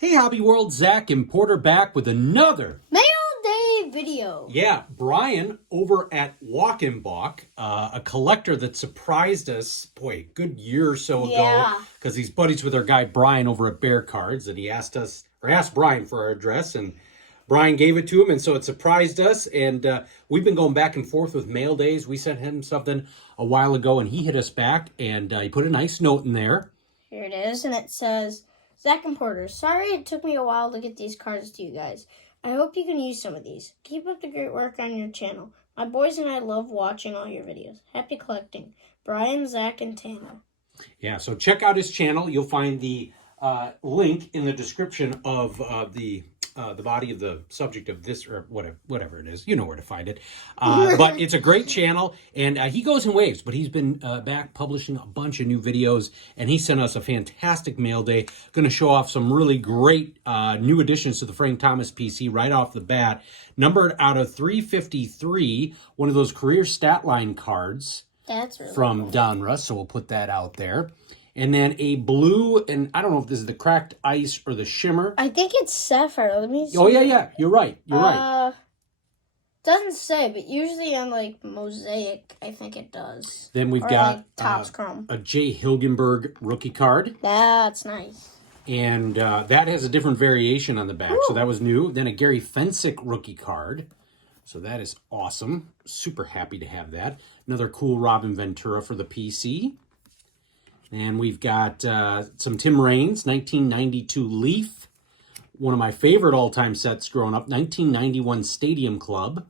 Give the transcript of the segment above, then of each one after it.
Hey Hobby World, Zach and Porter back with another Mail Day video. Yeah, Brian over at Walk and Balk, a collector that surprised us, boy, a good year or so ago, because he's buddies with our guy Brian over at Bear Cards, and he asked Brian for our address, and Brian gave it to him, and so it surprised us, and we've been going back and forth with mail days. We sent him something a while ago, and he hit us back, and he put a nice note in there. Here it is, and it says, Zach and Porter, sorry it took me a while to get these cards to you guys. I hope you can use some of these. Keep up the great work on your channel. My boys and I love watching all your videos. Happy collecting. Brian, Zach, and Tanner. Yeah, so check out his channel. You'll find the link in the description of the body of the subject of this, or whatever it is. You know where to find it. But it's a great channel, and he goes in waves, but he's been back publishing a bunch of new videos, and he sent us a fantastic mail day. Going to show off some really great new additions to the Frank Thomas PC right off the bat. Numbered out of 353, one of those career stat line cards. That's really from cool. Donruss, so we'll put that out there. And then a blue, and I don't know if this is the cracked ice or the shimmer. I think it's sapphire. Let me see. Oh, yeah. You're right. Right. Doesn't say, but usually on, like, Mosaic, I think it does. Then we've or got like Topps Chrome. a Jay Hilgenberg rookie card. That's nice. And that has a different variation on the back, so that was new. Then a Gary Fensick rookie card. So that is awesome. Super happy to have that. Another cool Robin Ventura for the PC. And we've got some Tim Raines, 1992 Leaf. One of my favorite all-time sets growing up, 1991 Stadium Club.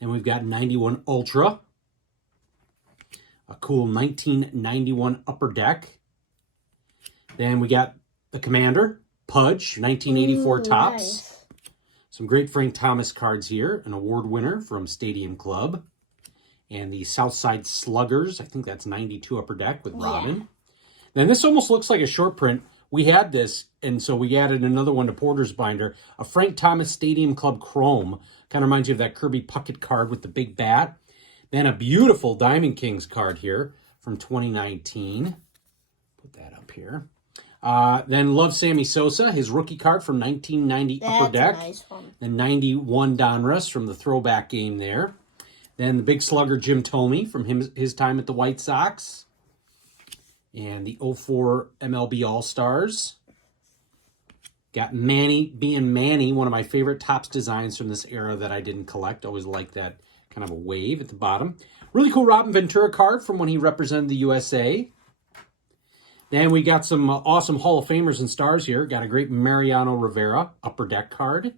And we've got 91 Ultra. A cool 1991 Upper Deck. Then we got the Commander, Pudge, 1984 Topps. Nice. Some great Frank Thomas cards here. An award winner from Stadium Club. And the Southside Sluggers. I think that's 92 Upper Deck with Robin. Yeah. Then this almost looks like a short print. We had this, and so we added another one to Porter's binder. A Frank Thomas Stadium Club Chrome. Kind of reminds you of that Kirby Puckett card with the big bat. Then a beautiful Diamond Kings card here from 2019. Put that up here. Then Love Sammy Sosa, his rookie card from 1990 Upper Deck. That's a nice one. Then 91 Donruss from the throwback game there. Then the big slugger Jim Thome from his time at the White Sox. And the 04 MLB All-Stars. Got Manny being Manny, one of my favorite Topps designs from this era that I didn't collect. Always like that kind of a wave at the bottom. Really cool Robin Ventura card from when he represented the USA. Then we got some awesome Hall of Famers and stars here. Got a great Mariano Rivera Upper Deck card.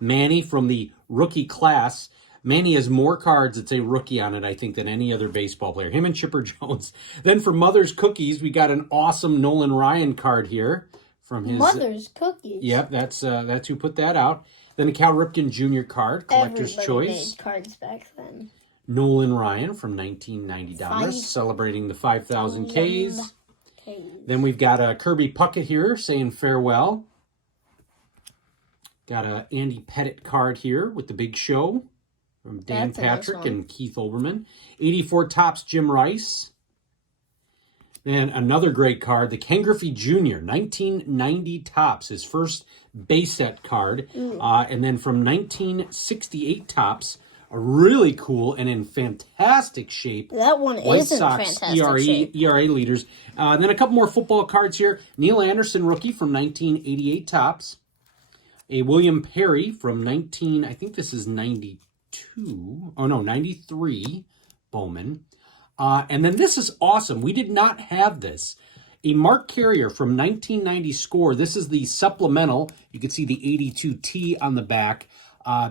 Manny from the rookie class. Manny has more cards that say rookie on it, I think, than any other baseball player. Him and Chipper Jones. Then for Mother's Cookies, we got an awesome Nolan Ryan card here from his Mother's Cookies. Yep, that's who put that out. Then a Cal Ripken Jr. card, collector's Everybody choice. made cards back then. Nolan Ryan from 1990 Donruss, celebrating the 5,000 Ks. Then we've got a Kirby Puckett here saying farewell. Got a Andy Pettitte card here with the Big Show from Dan Patrick nice and Keith Olbermann. 84 Topps Jim Rice. Then another great card, the Ken Griffey Jr., 1990 Topps, his first base set card. And then from 1968 Topps, a really cool and in fantastic shape. That one White is in Sox fantastic shape. ERA leaders. Then a couple more football cards here. Neil Anderson rookie from 1988 Topps. A William Perry from I think this is 92. Oh no, 93 Bowman. And then this is awesome. We did not have this. A Mark Carrier from 1990 Score. This is the supplemental. You can see the 82T on the back.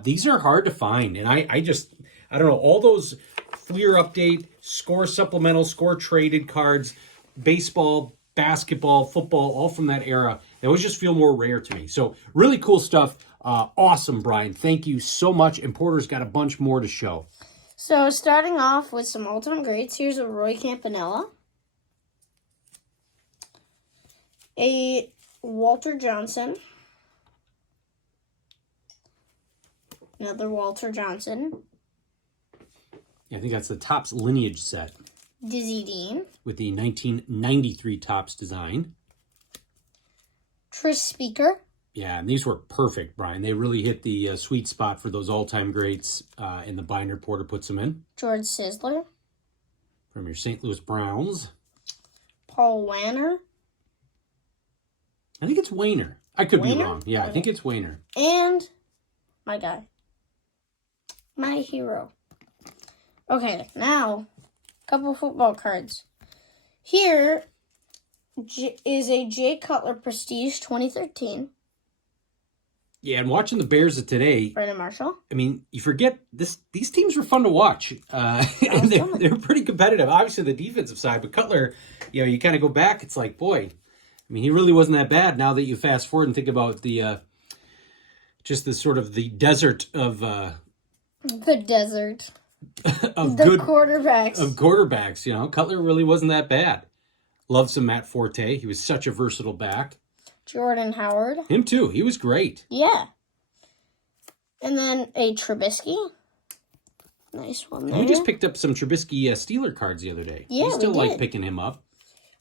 These are hard to find. And I don't know, all those Fleer Update, Score Supplemental, Score Traded cards, baseball, basketball, football, all from that era, they always just feel more rare to me. So really cool stuff. Awesome, Brian. Thank you so much. And Porter's got a bunch more to show. So starting off with some all-time greats, here's a Roy Campanella. A Walter Johnson. Another Walter Johnson. Yeah, I think that's the Topps Lineage set. Dizzy Dean. With the 1993 Topps design. Tris Speaker. Yeah, and these were perfect, Brian. They really hit the sweet spot for those all-time greats, and the binder Porter puts them in. George Sizzler. From your St. Louis Browns. Paul Wanner. I think it's Wayner. I could be Wayner? wrong. Yeah, I think it's Wayner. And my guy. My hero. Okay, now, a couple football cards. Here is a Jay Cutler Prestige 2013. Yeah, and watching the Bears of today, Brandon Marshall. I mean, you forget these teams were fun to watch. And they're pretty competitive. Obviously, the defensive side, but Cutler, you kind of go back. It's like, boy, I mean, he really wasn't that bad. Now that you fast forward and think about the just the sort of the desert of The desert. of The good quarterbacks. of quarterbacks. Cutler really wasn't that bad. Loved some Matt Forte. He was such a versatile back. Jordan Howard. Him too. He was great. Yeah. And then a Trubisky. Nice one there. We just picked up some Trubisky Steeler cards the other day. Yeah, we still we like did. picking him up.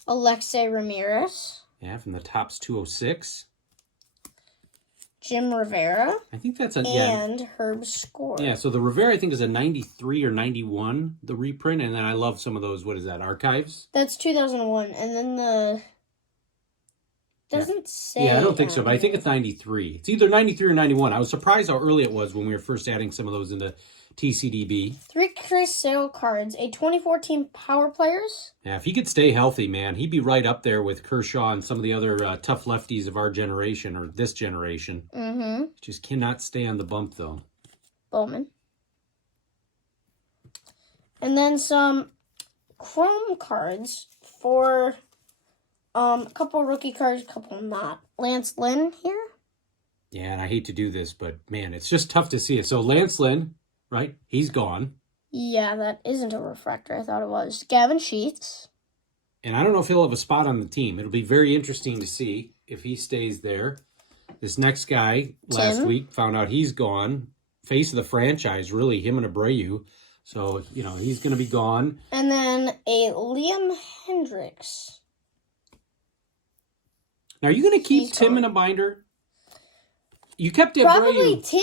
Alexei Ramirez. Yeah, from the Topps 206. Jim Rivera. I think that's a And Herb Score. Yeah, so the Rivera I think is a 93 or 91, the reprint, and then I love some of those, what is that, archives? That's 2001. And then the... Doesn't say. Yeah, I don't think so, but I think it's 93. It's either 93 or 91. I was surprised how early it was when we were first adding some of those into TCDB. 3 Chris Sale cards. A 2014 Power Players. Yeah, if he could stay healthy, man, he'd be right up there with Kershaw and some of the other tough lefties of our generation, or this generation. Mm-hmm. Just cannot stay on the bump, though. Bowman. And then some Chrome cards for a couple rookie cards, a couple not. Lance Lynn here. Yeah, and I hate to do this, but, man, it's just tough to see it. So Lance Lynn, right, he's gone. Yeah, that isn't a refractor. I thought it was. Gavin Sheets. And I don't know if he'll have a spot on the team. It'll be very interesting to see if he stays there. This next guy last week found out he's gone. Face of the franchise, really, him and Abreu. So, he's going to be gone. And then a Liam Hendricks. Now, are you going to keep He's Tim gone. in a binder? You kept Abreu. Probably Tim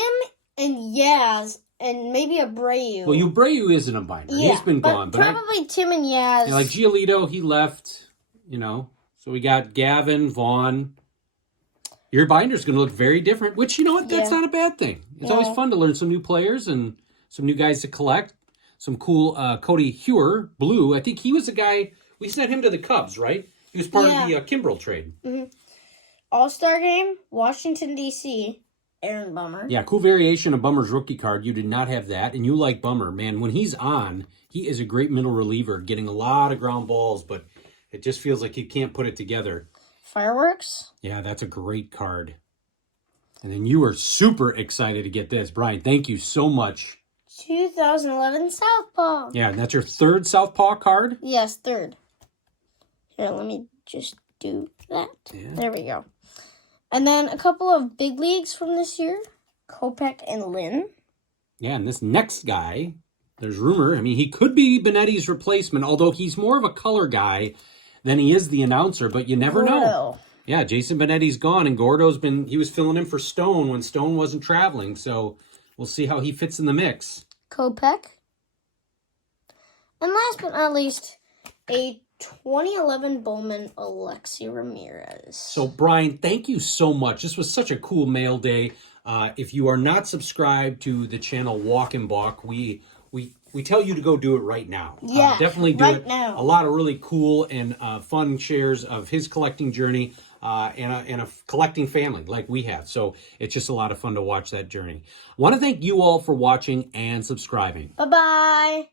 and Yaz and maybe Abreu. Well, Abreu isn't a binder. Yeah, He's been gone. But probably Tim and Yaz. like Giolito, he left, So we got Gavin, Vaughn. Your binder's going to look very different, which, you know what? That's Yeah. not a bad thing. It's No. always fun to learn some new players and some new guys to collect. Some cool Cody Hewer, blue. I think he was the guy, we sent him to the Cubs, right? He was part of the Kimbrel trade. All-Star Game, Washington, D.C., Aaron Bummer. Yeah, cool variation of Bummer's rookie card. You did not have that, and you like Bummer. Man, when he's on, he is a great middle reliever, getting a lot of ground balls, but it just feels like you can't put it together. Fireworks. Yeah, that's a great card. And then you were super excited to get this. Brian, thank you so much. 2011 Southpaw. Yeah, and that's your third Southpaw card? Yes, third. Here, let me just do that. Yeah. There we go. And then a couple of big leagues from this year. Kopech and Lynn. Yeah, and this next guy, there's rumor, he could be Benetti's replacement, although he's more of a color guy than he is the announcer, but you never know. Gordo. Yeah, Jason Benetti's gone, and he was filling in for Stone when Stone wasn't traveling, so we'll see how he fits in the mix. Kopech. And last but not least, a 2011 Bowman Alexei Ramirez. So, Brian, thank you so much. This was such a cool mail day. If you are not subscribed to the channel Walk and Balk, we tell you to go do it right now. Yeah, definitely do right it. now. A lot of really cool and fun shares of his collecting journey and a collecting family like we have. So it's just a lot of fun to watch that journey. I want to thank you all for watching and subscribing. Bye-bye.